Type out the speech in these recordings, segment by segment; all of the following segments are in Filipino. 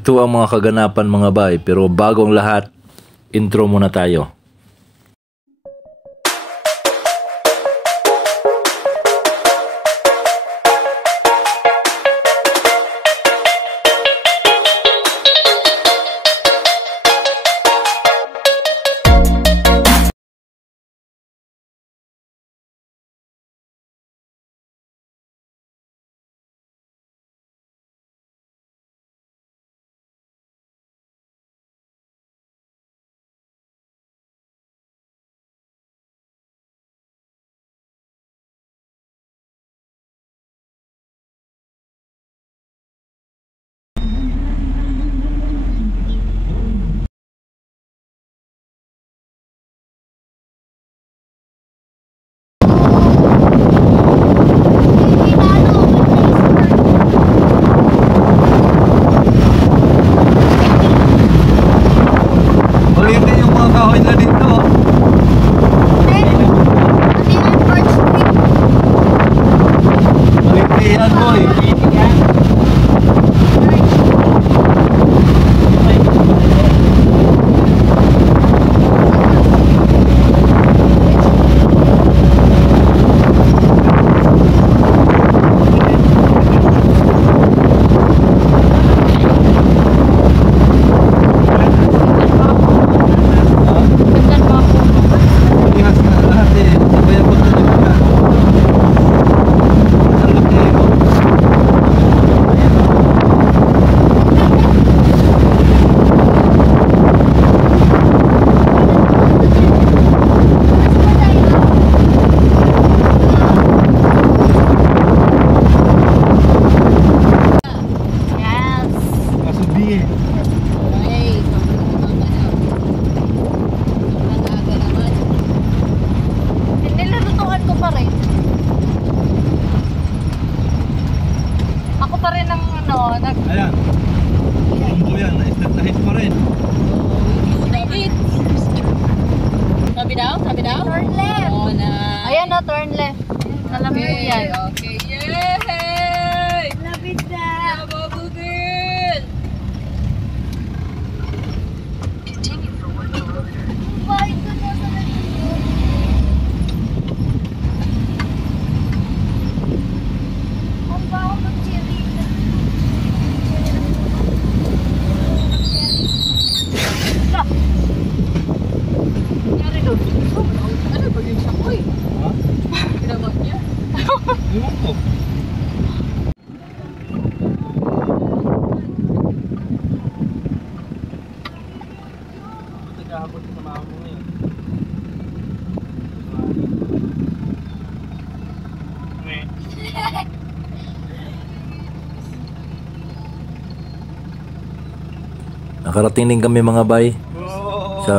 Ito ang mga kaganapan mga bay, pero bagong lahat, intro muna tayo. Ayan. Bumbo yan. Na-start na hit pa rin. Sabi daw? Sabi daw? Turn left. Oh, na. Ayan o, turn left. Alam mo yan. Okay, yay! Lapit na. Babu girl! Bakit ko na sa nagtulog? Ang baho ng cherry. Nangyari doon. Ano ba yung sakoy? Ha? Ginawa niya? Iwan ko. Nagkakabot sa mga mo ngayon. Nakarating din kami mga bay sa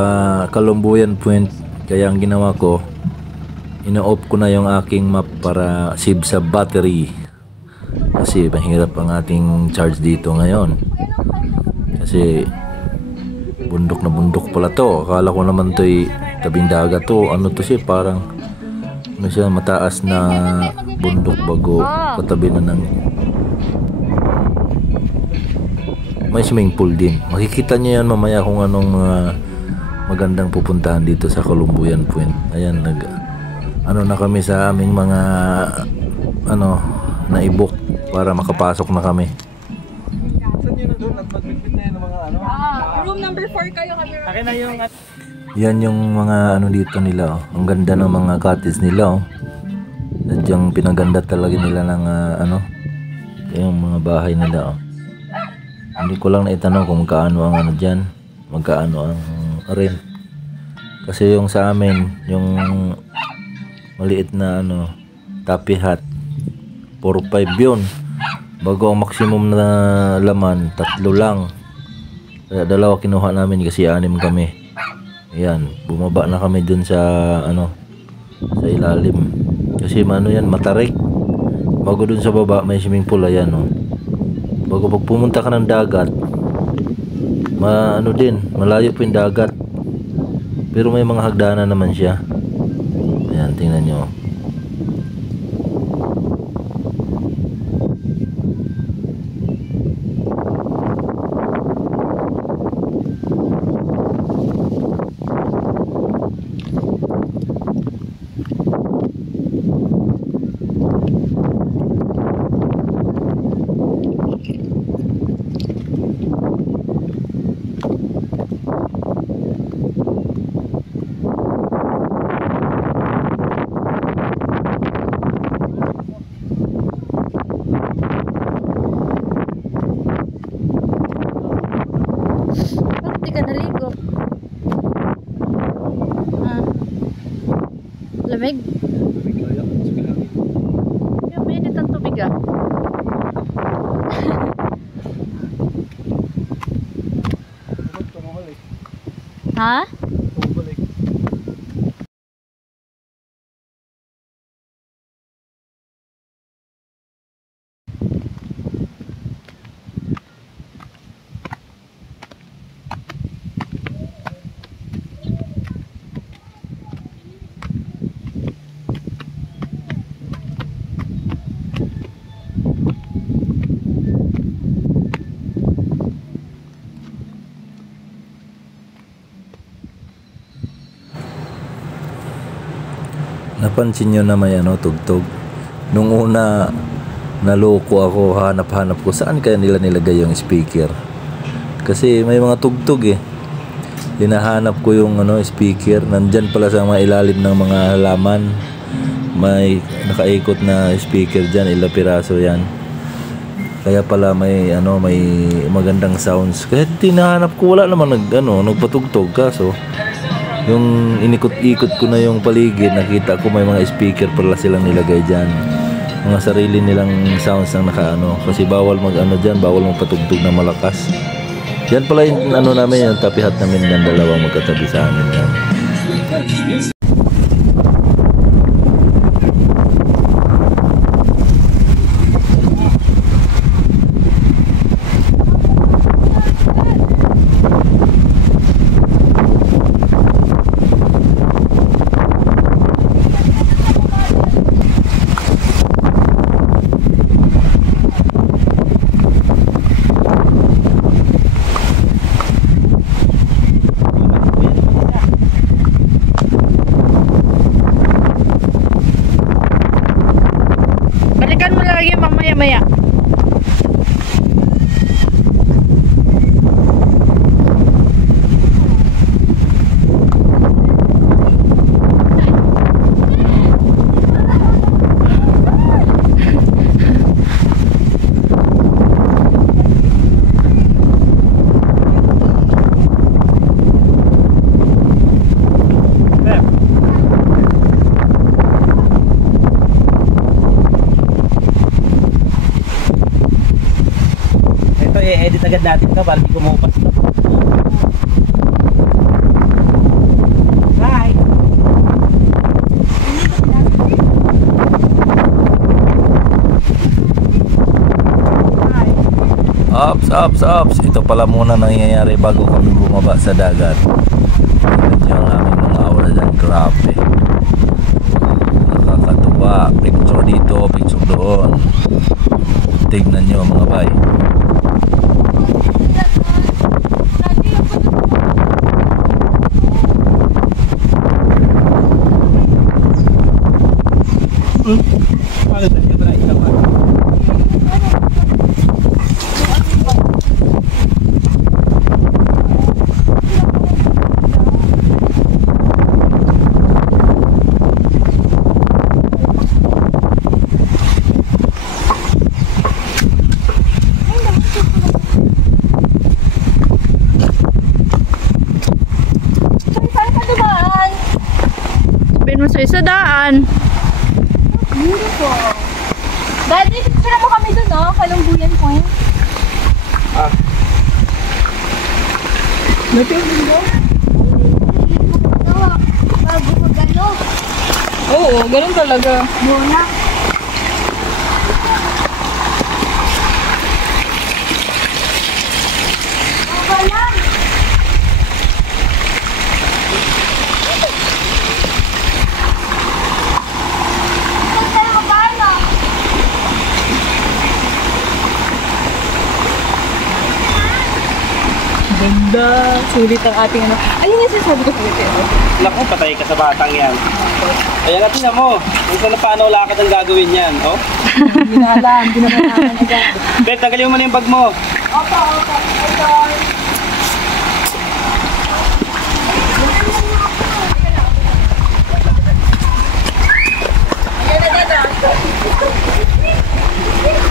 Kalumbuyan Point. Kaya ang ginawa ko, ino-off ko na yung aking map para save sa battery. Kasi mahirap ang ating charge dito ngayon. Kasi bundok na bundok pala to. Akala ko naman to'y tabing dagat to. Ano to siya, parang ano siya, mataas na bundok bago katabi na ng may swimming pool din. Makikita niyo yan mamaya kung anong magandang pupuntahan dito sa Kalumbuyan Point. Ayan, ano na kami sa aming mga na-i-book para makapasok na kami. Saan yun na doon? At magbitbit na yun ng mga ano? Room number 4 kayo kami. Akin na yung at... Yan yung mga ano dito nila. Oh. Ang ganda ng mga cottage nila. Oh. Sadyang pinaganda talaga nila ng yung mga bahay nila. Oh. Hindi ko lang naitanong kung magkaano ang ano dyan. Magkaano ang rent. Kasi yung sa amin, yung maliit na tapi hut, 4-5 yun. Bago ang maximum na laman, 3 lang. Kaya 2 kinuha namin kasi 6 kami. Ayan, bumaba na kami dun sa sa ilalim. Kasi yan, matarik. Bago dun sa baba, may swimming pool. Ayan, oh. Bago pag pumunta ka ng dagat, malayo po yung dagat. Pero may mga hagdanan naman siya. Ayan, tingnan nyo. Hindi ka naligo. Ah. Lamig? Yung mainit ang tubig ah. Ha? Napansin nyo na may ano, tugtog. Nung una, naloko ako, hanap-hanap ko saan kaya nila nilagay yung speaker. Kasi may mga tugtog eh. Hinahanap ko yung ano, speaker. Nandyan pala sa mga ilalim ng mga halaman. May nakaikot na speaker dyan, ilang piraso yan. Kaya pala may ano, may magandang sounds. Kaya tinahanap ko, wala naman nagpatugtog. Kaso yung inikot-ikot ko na yung paligid, nakita ko may mga speaker pala silang nilagay dyan. Mga sarili nilang sounds ang nakaano. Kasi bawal mag-ano dyan, bawal magpatugtog na malakas. Yan pala yung ano namin, yung tapihat namin ng dalawang magkatabi sa amin yan. Balikan mo lagi mamaya-maya. I-edit agad natin ito para hindi kumupas ito. Hi! Ops. Ito pala muna nangyayari bago kami bumaba sa dagat. Tingnan nyo ang aming mga aura dyan. Grabe. Nakakatuwa. Picture dito, picture doon. Tignan nyo mga bay. Sabihin mo sa isa daan. Beautiful. Daddy, picture mo kami dun, no? Kalungguyan Point. Napilin mo? Bago mag-ano. Oo, ganun talaga. Muna. Wala. Ganda. Sulit ang ating ano. Ayun yung sinasabi ko sa iyo. Naku, patay ka sa batang yan. Kaya nga tingnan mo, kung paano lakad ang gagawin yan, oh? Hindi na alam. Hindi na malaman agad. Bet, tagalin mo na yung bag mo. Opo.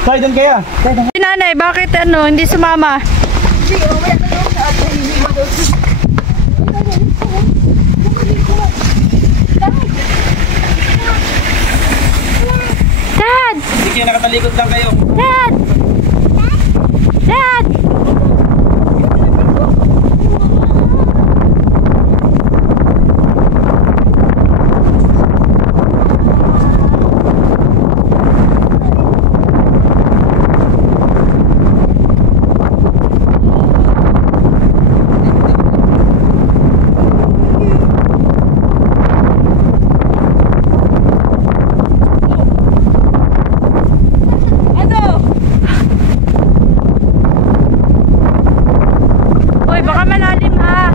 Tay, doon kaya. Si nanay, bakit ano, hindi sumama? Hindi, wala na yung sa atin. Dad! Sige, nakatalikod lang kayo. Dad! Dad! Uy, baka malalim ha.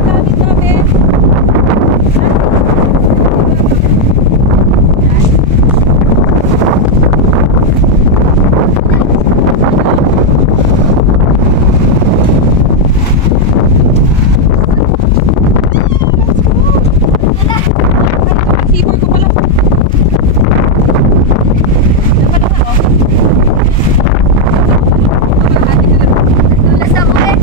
Keyboard ko pala. Tulas ako eh.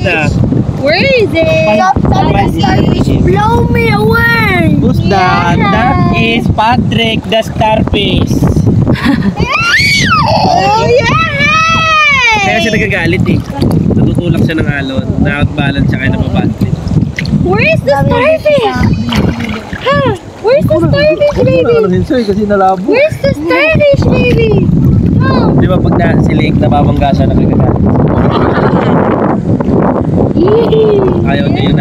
Na. Where is it? Blow me away! Who's that? That is Patrick the Starfish. Oh, Kaya siya nagagalit eh. Natutulak siya ng alon. Na-outbalance siya kaya napapatrick. Where is the starfish? Huh? Where's the starfish, baby? Kasi nalabo. Where's the starfish, baby? Huh? Di ba pag silig, nababangga siya nagagalit. Ayaw niya yun.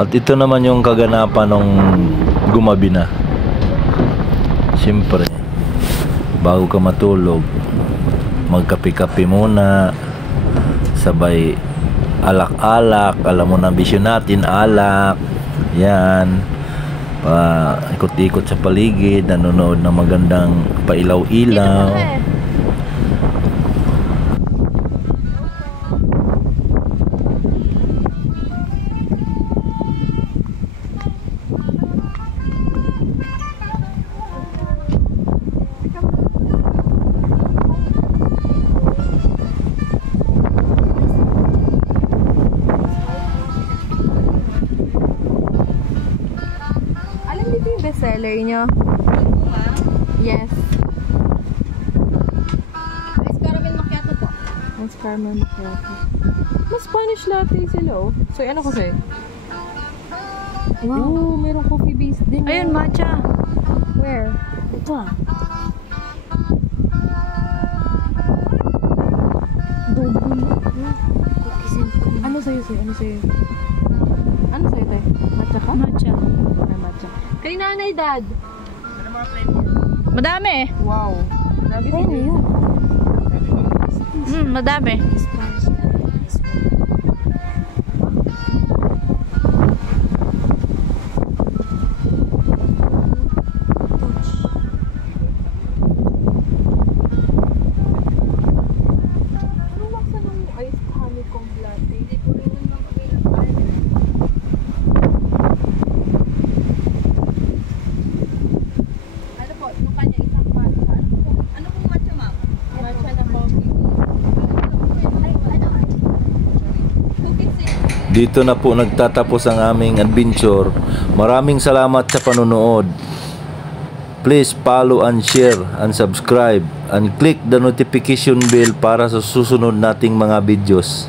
At ito naman yung kaganapan nung gumabi na. Siyempre, bago ka matulog, magkape-kape muna, sabay alak-alak, alam mo na bisyo natin, alak, yan, ikot-ikot sa paligid, nanonood ng magandang pailaw-ilaw. Alam niyo yung bestseller niyo? Yes. Ice caramel macchiato po. Ice caramel macchiato. Mas Spanish latte sila oh. So ano kasi? Wow. Oh, merong coffee based din. Ayun, matcha. Where? Ito ah. Ano sa'yo? Ano sa'yo? Ano sa'yo tayo? Matcha ka? Matcha. Ay, matcha. Kay nanay, dad. Madami eh. Wow. Grabe Ayun, si yun. madami. Ano maksa ng ice honeycomb latte? Hindi po rin naman available. Ano po, yung kanya isang matcha. Ano pong matcha, ma'am? Matcha na coffee. Ay, ano? Cookies eh. Dito na po nagtatapos ang aming adventure. Maraming salamat sa panonood. Please follow and share and subscribe and click the notification bell para sa susunod nating mga videos.